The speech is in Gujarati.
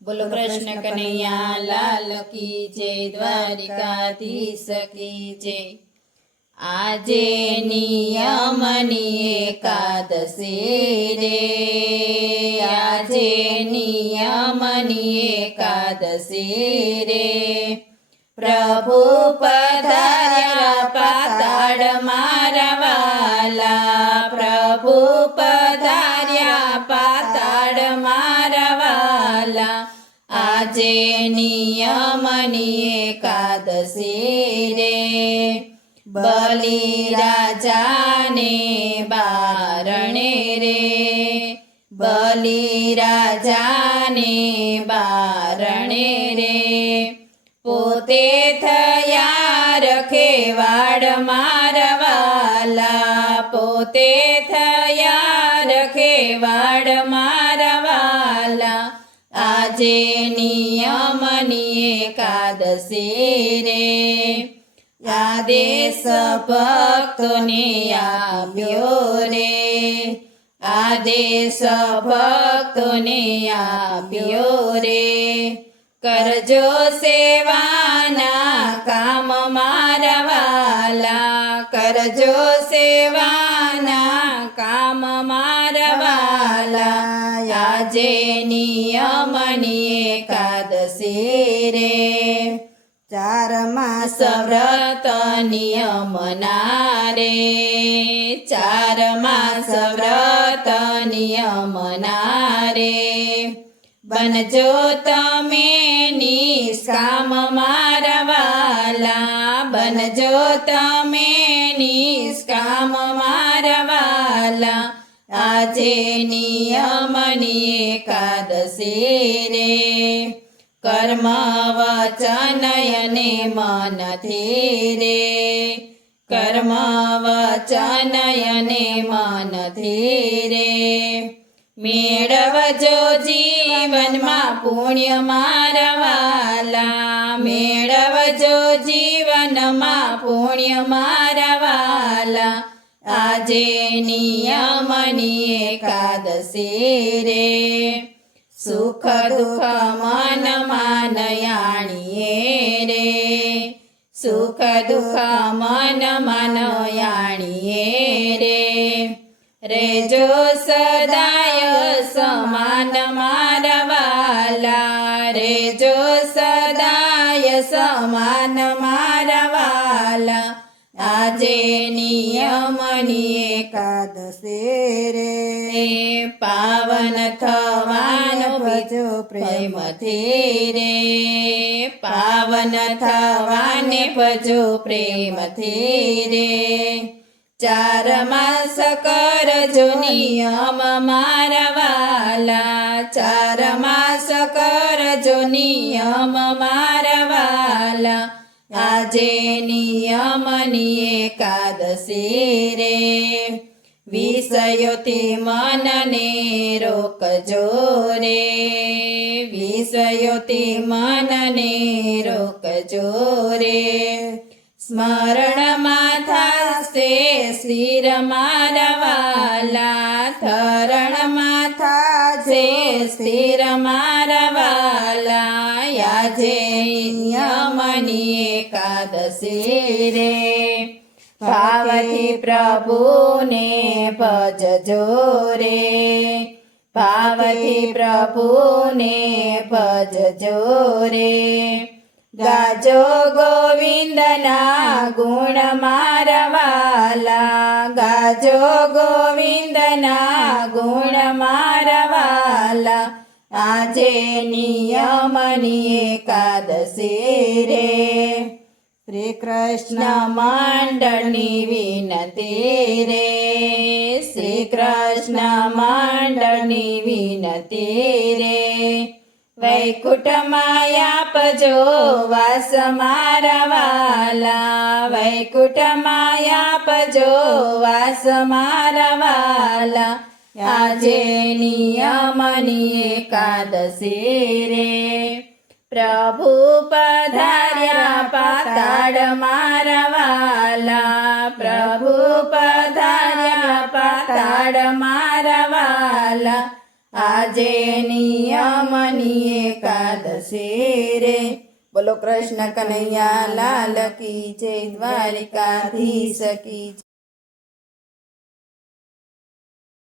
બોલો કૃષ્ણ કનૈયા લાલ કી જય, દ્વારિકાધીશ કી જય। આજે નિયમની એકાદશી રે, આજે નિયમની એકાદશી રે, પ્રભુ પધાર્યા પાતાળ મારા વાલા, પ્રભુ પધાર્યા પાતાળ મારા વાલા, આજે નિયમની એકાદશી રે, બલિ રાજાને બારણે રે, બલિ રાજાને બારણે રે, પોતે થયા રખેવાડ મારા વાલા, પોતે થયા રખેવાડ મારા વાલા, આજે નિયમની એકાદશી રે, આદેશ ભક્તોને આપ્યો રે, આદેશ ભક્તોને આપ્યો રે, કરજો સેવાના કામ મારા વાલા, કરજો સેવાના કામ મારા વાલા, આજે નિયમની એકાદશી રે, 4 માસ વ્રત નિયમના રે, 4 માસ વ્રત નિયમના રે, બનજો તમે નિષ્કામ મારા વાલા, બનજો તમે નિષ્કામ મારા વાલા, આજે નિયમની એકાદશી રે, કર્મ વચન અને મનથી રે, કર્મ વચન અને મનથી રે, મેળવજો જીવનમાં પુણ્ય મારા વાલા, મેળવજો જીવનમાં પુણ્ય મારા વાલા, આજે નિયમની એકાદશી રે, સુખ દુઃખ મન માનયાણીએ રે, સુખ દુઃખ મન માનયાણીએ રે, રેજો સદાય સમાન મારા વાલા, રેજો સદાય સમાન મારા વાલા, આજે નિયમની એકાદશી રે, પાવન થવાનો ભજો પ્રેમથી રે, પાવન થવાને ભજો પ્રેમથી રે, 4 માસ કરજો નિયમ મારા વાલા, 4 માસ કરજો નિયમ મારા વાલા, આજે નિયમની એકાદશી રે, વિષયોથી મનને રોકજો રે, વિષયોથી મનને રોકજો રે, સ્મરણમાં થાશે સ્થિર મારા વાલા, ધરણમાં થાશે સ્થિર મારા વાલા, આજે નિયમની એકાદશી રે, ભાવથી પ્રભુને ભજજો રે, ભાવથી પ્રભુને ભજજો રે, ગાજો ગોવિંદના ગુણ મારા વાલા, ગાજો ગોવિંદના ગુણ મારા વાલા, આજે નિયમની એકાદશી રે, શ્રી કૃષ્ણ મંડળની વિનતી રે, શ્રી કૃષ્ણ મંડળની વિનતી રે, વૈકુંઠમાં આપજો વાસ મારા વાલા, વૈકુંઠમાં આપજો વાસ મારા વાલા, આજે નિયમની એકાદશી રે, પ્રભુ પધાર્યા પાતાળ મારા વાલા, પ્રભુ પધાર્યા પાતાળ મારા વાલા, આજે નિયમની એકાદશી રે બોલો કૃષ્ણ કનૈયા લાલ કી જય દ્વારિકાધીશ કી જય.